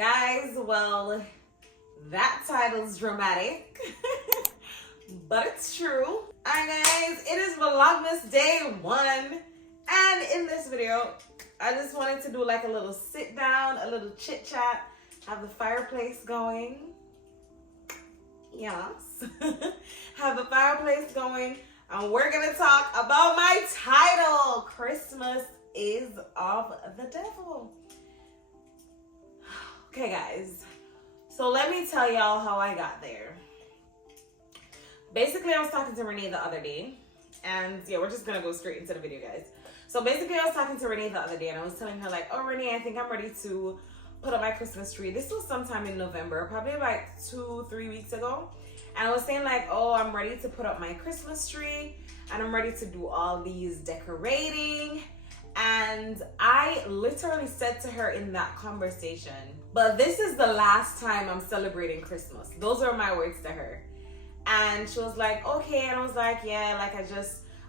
Guys, well, that title's dramatic, but it's true. Alright guys, it is Vlogmas day 1, and in this video, I just wanted to do like a little sit down, a little chit chat, have the fireplace going. Yes. Have the fireplace going, and we're gonna talk about my title, Christmas is of the Devil. Okay guys, so let me tell y'all how I got there. Basically, I was talking to Renee the other day, and yeah, we're just gonna go straight into the video, guys. So basically, I was talking to Renee the other day, and I was telling her like, oh Renee, I think I'm ready to put up my Christmas tree. This was sometime in November, probably like 2-3 weeks ago. And I was saying like, oh, I'm ready to put up my Christmas tree, and I'm ready to do all these decorating. And I literally said to her in that conversation, but this is the last time I'm celebrating Christmas. Those are my words to her. And she was like, okay. And I was like, yeah, like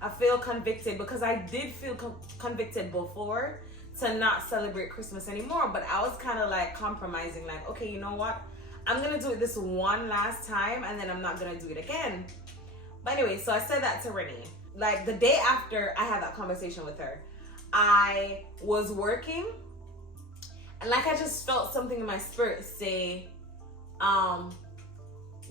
I feel convicted, because I did feel convicted before to not celebrate Christmas anymore. But I was kind of like compromising, like, okay, you know what? I'm going to do it this one last time, and then I'm not going to do it again. But anyway, so I said that to Renee. Like the day after I had that conversation with her, I was working, and like I just felt something in my spirit say, why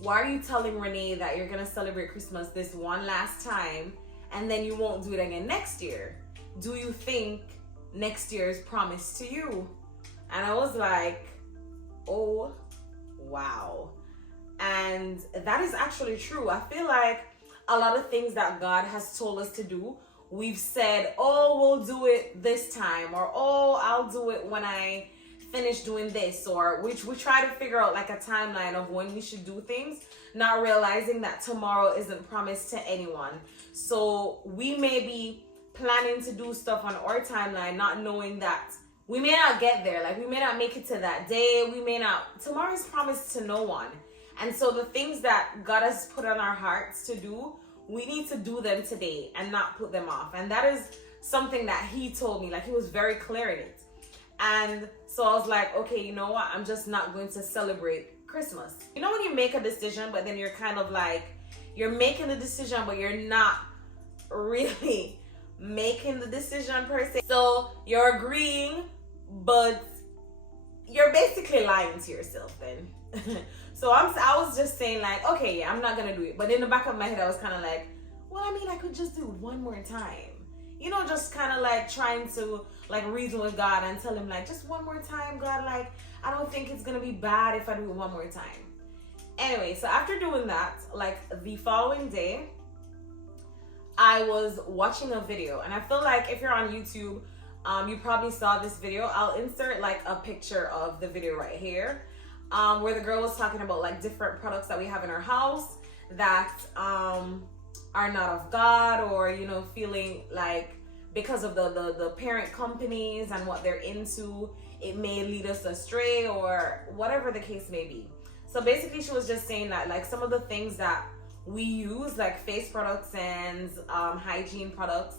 are you telling Renee that you're gonna celebrate Christmas this one last time and then you won't do it again next year? Do you think next year is promised to you? And I was like, oh wow. And that is actually true. I feel like a lot of things that God has told us to do, we've said, oh, we'll do it this time, or oh, I'll do it when I finish doing this, or we try to figure out like a timeline of when we should do things, not realizing that tomorrow isn't promised to anyone. So we may be planning to do stuff on our timeline, not knowing that we may not get there. Like we may not make it to that day. Tomorrow is promised to no one. And so the things that God has put on our hearts to do, we need to do them today and not put them off. And that is something that he told me, like he was very clear in it. And so I was like, okay, you know what? I'm just not going to celebrate Christmas. You know when you make a decision, but then you're kind of like, you're making the decision, but you're not really making the decision per se. So you're agreeing, but you're basically lying to yourself then. So I was just saying like, okay, yeah, I'm not gonna do it. But in the back of my head, I was kind of like, well, I mean, I could just do it one more time. You know, just kind of like trying to like reason with God and tell him like, just one more time, God, like, I don't think it's gonna be bad if I do it one more time. Anyway, so after doing that, like the following day, I was watching a video, and I feel like if you're on YouTube, you probably saw this video. I'll insert like a picture of the video right here, where the girl was talking about like different products that we have in our house that are not of God, or you know, feeling like because of the parent companies and what they're into, it may lead us astray, or whatever the case may be. So basically she was just saying that like some of the things that we use, like face products and hygiene products,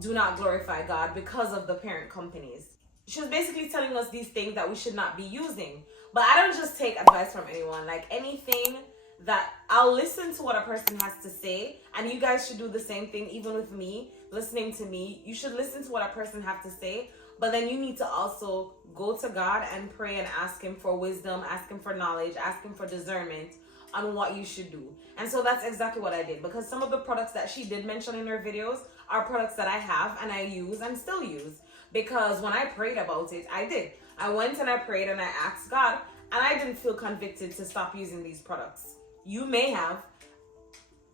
do not glorify God because of the parent companies. She was basically telling us these things that we should not be using. But I don't just take advice from anyone. Like anything that I'll listen to what a person has to say, and you guys should do the same thing. Even with me listening to me, you should listen to what a person has to say, but then you need to also go to God and pray and ask him for wisdom, ask him for knowledge, ask him for discernment on what you should do. And so that's exactly what I did, because some of the products that she did mention in her videos are products that I have and I use and still use, because when I prayed about it, I went and I prayed and I asked God, and I didn't feel convicted to stop using these products. You may have,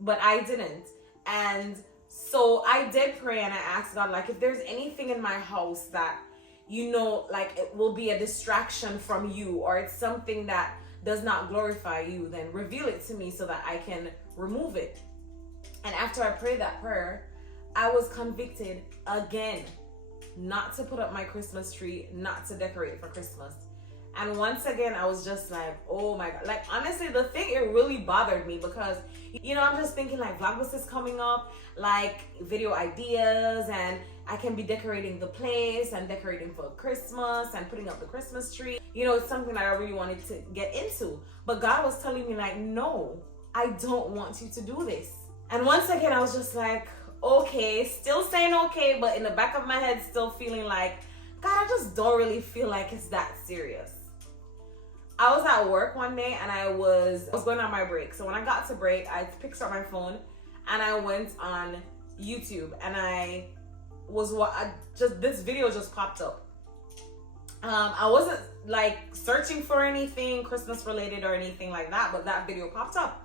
but I didn't. And so I did pray and I asked God, like, if there's anything in my house that, you know, like it will be a distraction from you, or it's something that does not glorify you, then reveal it to me so that I can remove it. And after I prayed that prayer, I was convicted again not to put up my Christmas tree, not to decorate for Christmas. And once again, I was just like, oh my God. Like, honestly, the thing, it really bothered me, because, you know, I'm just thinking like Vlogmas is coming up, like video ideas, and I can be decorating the place and decorating for Christmas and putting up the Christmas tree. You know, it's something that I really wanted to get into. But God was telling me like, no, I don't want you to do this. And once again, I was just like, okay, still saying okay, but in the back of my head, still feeling like, God, I just don't really feel like it's that serious. I was at work one day and I was going on my break. So when I got to break, I picked up my phone and I went on YouTube and this video just popped up. I wasn't like searching for anything Christmas related or anything like that, but that video popped up.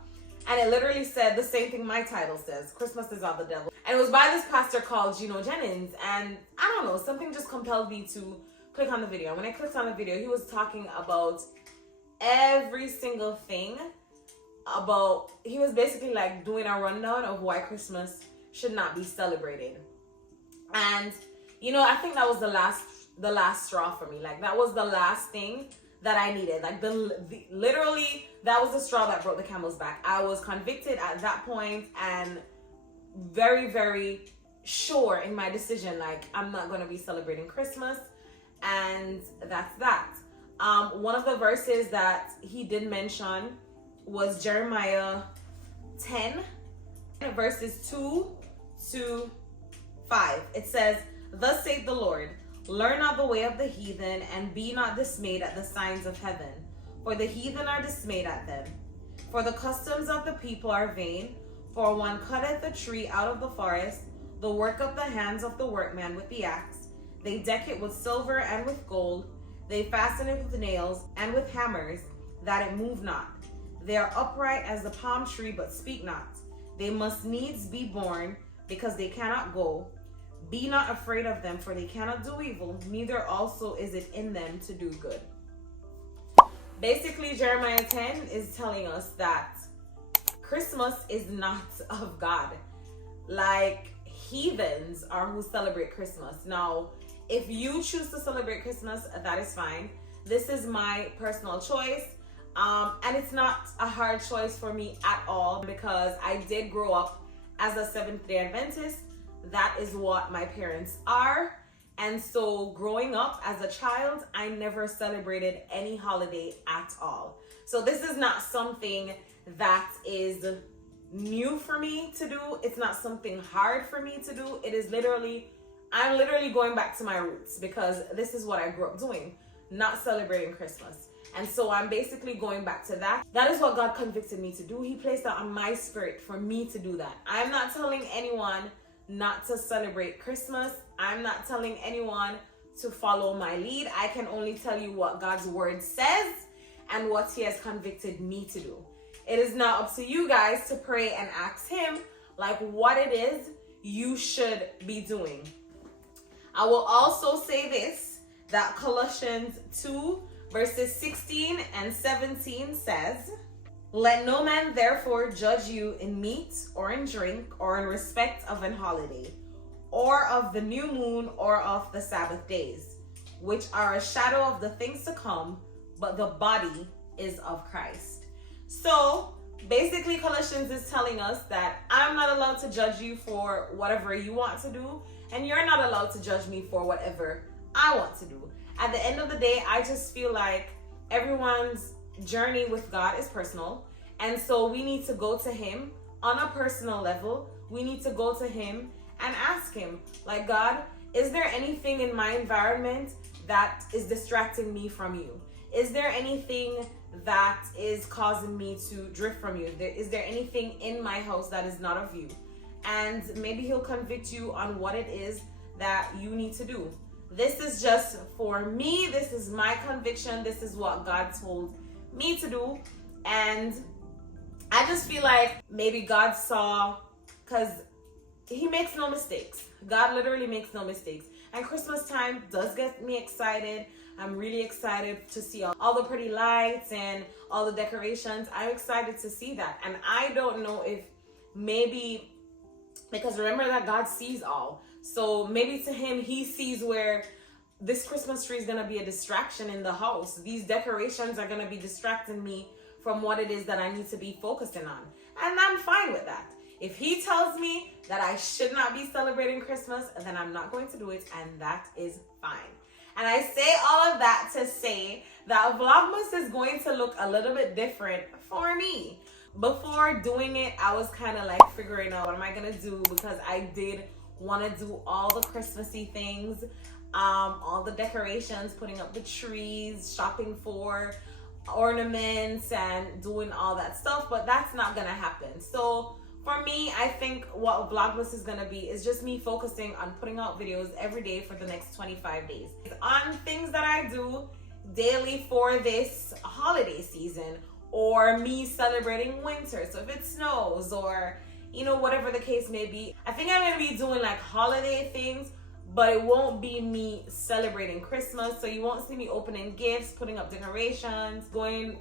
And it literally said the same thing my title says, Christmas is of the devil. And it was by this pastor called Gino Jennings. And I don't know, something just compelled me to click on the video. And when I clicked on the video, he was talking about every single thing he was basically like doing a rundown of why Christmas should not be celebrated. And, you know, I think that was the last straw for me. Like that was the last thing that I needed. Like literally that was the straw that broke the camel's back. I was convicted at that point and very, very sure in my decision, like I'm not going to be celebrating Christmas, and that's that. One of the verses that he did mention was Jeremiah 10 verses 2 to 5. It says, "Thus saith the Lord, learn not the way of the heathen, and be not dismayed at the signs of heaven. For the heathen are dismayed at them. For the customs of the people are vain. For one cutteth a tree out of the forest, the work of the hands of the workman with the axe. They deck it with silver and with gold. They fasten it with nails and with hammers, that it move not. They are upright as the palm tree, but speak not. They must needs be born, because they cannot go. Be not afraid of them, for they cannot do evil, neither also is it in them to do good." Basically, Jeremiah 10 is telling us that Christmas is not of God. Like, heathens are who celebrate Christmas. Now, if you choose to celebrate Christmas, that is fine. This is my personal choice. And it's not a hard choice for me at all, because I did grow up as a Seventh-day Adventist. That is what my parents are. And so growing up as a child, I never celebrated any holiday at all. So this is not something that is new for me to do. It's not something hard for me to do. It is I'm literally going back to my roots, because this is what I grew up doing, not celebrating Christmas. And so I'm basically going back to that. That is what God convicted me to do. He placed that on my spirit for me to do that. I'm not telling anyone not to celebrate Christmas. I'm not telling anyone to follow my lead. I can only tell you what God's word says and what he has convicted me to do. It is now up to you guys to pray and ask him like what it is you should be doing. I will also say this, that Colossians 2 verses 16 and 17 says, "Let no man therefore judge you in meat or in drink or in respect of an holiday, or of the new moon or of the Sabbath days, which are a shadow of the things to come, but the body is of Christ." So basically Colossians is telling us that I'm not allowed to judge you for whatever you want to do, and you're not allowed to judge me for whatever I want to do. At the end of the day, I just feel like everyone's journey with God is personal. And so we need to go to him on a personal level. We need to go to him and ask him, like, God, is there anything in my environment that is distracting me from you? Is there anything that is causing me to drift from you? Is there anything in my house that is not of you? And maybe he'll convict you on what it is that you need to do. This is just for me. This is my conviction. This is what God told me to do. And I just feel like maybe God saw, because he makes no mistakes. God literally makes no mistakes. And Christmas time does get me excited. I'm really excited to see all the pretty lights and all the decorations. I'm excited to see that. And I don't know if maybe, because remember that God sees all. So maybe to him, he sees where this Christmas tree is going to be a distraction in the house. These decorations are going to be distracting me from what it is that I need to be focusing on. And I'm fine with that. If he tells me that I should not be celebrating Christmas, then I'm not going to do it, and that is fine. And I say all of that to say that Vlogmas is going to look a little bit different for me. Before doing it, I was kind of like figuring out what am I gonna do, because I did want to do all the Christmassy things, all the decorations, putting up the trees, shopping for ornaments and doing all that stuff, but that's not gonna happen. So for me, I think what Vlogmas is gonna be is just me focusing on putting out videos every day for the next 25 days on things that I do daily for this holiday season, or me celebrating winter. So if it snows, or you know, whatever the case may be, I think I'm gonna be doing like holiday things, but it won't be me celebrating Christmas. So you won't see me opening gifts, putting up decorations, going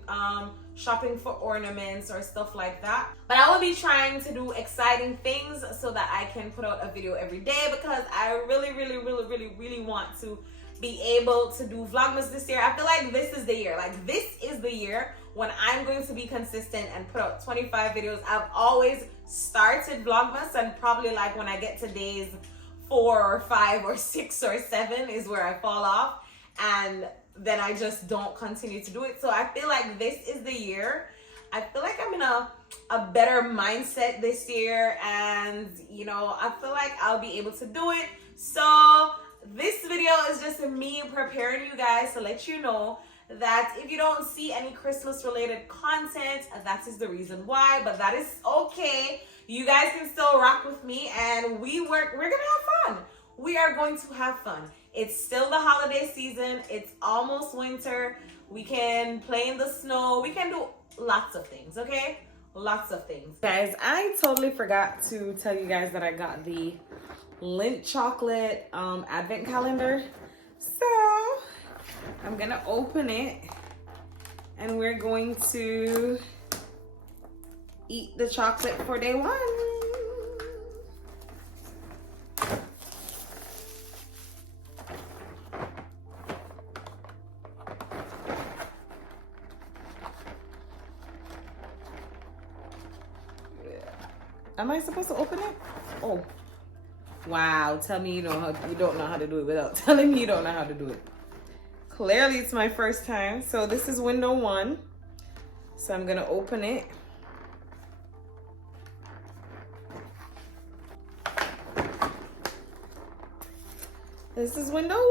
shopping for ornaments or stuff like that. But I will be trying to do exciting things so that I can put out a video every day, because I really want to be able to do Vlogmas this year. I feel like this is the year. Like, this is the year when I'm going to be consistent and put out 25 videos. I've always started Vlogmas, and probably like when I get to days 4 or 5 or 6 or 7 is where I fall off, and then I just don't continue to do it. So I feel like this is the year. I feel like I'm in a better mindset this year, and you know, I feel like I'll be able to do it. So this video is just me preparing you guys to let you know that if you don't see any Christmas related content, that is the reason why, but that is okay. You guys can still rock with me, and we're gonna have fun. We are going to have fun. It's still the holiday season. It's almost winter. We can play in the snow. We can do lots of things, okay? Lots of things. Guys, I totally forgot to tell you guys that I got the Lindt chocolate advent calendar. So I'm gonna open it, and we're going to eat the chocolate for day 1. Am I supposed to open it? Oh, wow. Tell me you don't know how to do it without telling me you don't know how to do it. Clearly it's my first time. So this is window 1. So I'm gonna open it. This is window 1.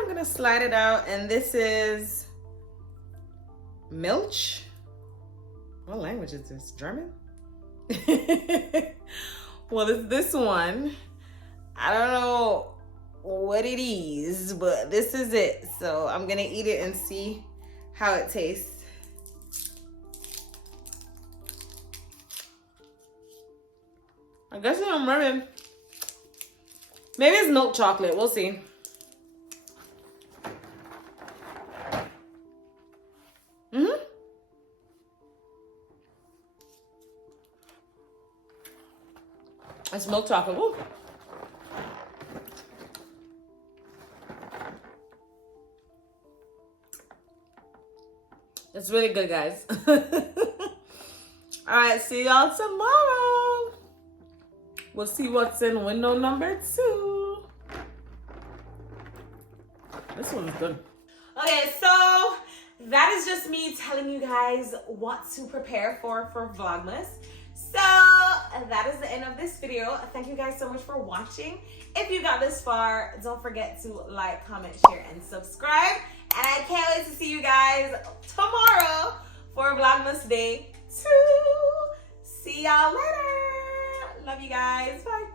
I'm gonna slide it out, and this is Milch. What language is this? German? Well, it's this one. I don't know what it is, but this is it. So I'm gonna eat it and see how it tastes. I guess I'm ready. Maybe it's milk chocolate. We'll see. It's milk chocolate. Woo. It's really good, guys. All right, see y'all tomorrow. We'll see what's in window number 2. This one's good. Okay, so that is just me telling you guys what to prepare for Vlogmas. So that is the end of this video. Thank you guys so much for watching. If you got this far, don't forget to like, comment, share, and subscribe. And I can't wait to see you guys tomorrow for Vlogmas Day 2. See y'all later. Love you guys. Bye.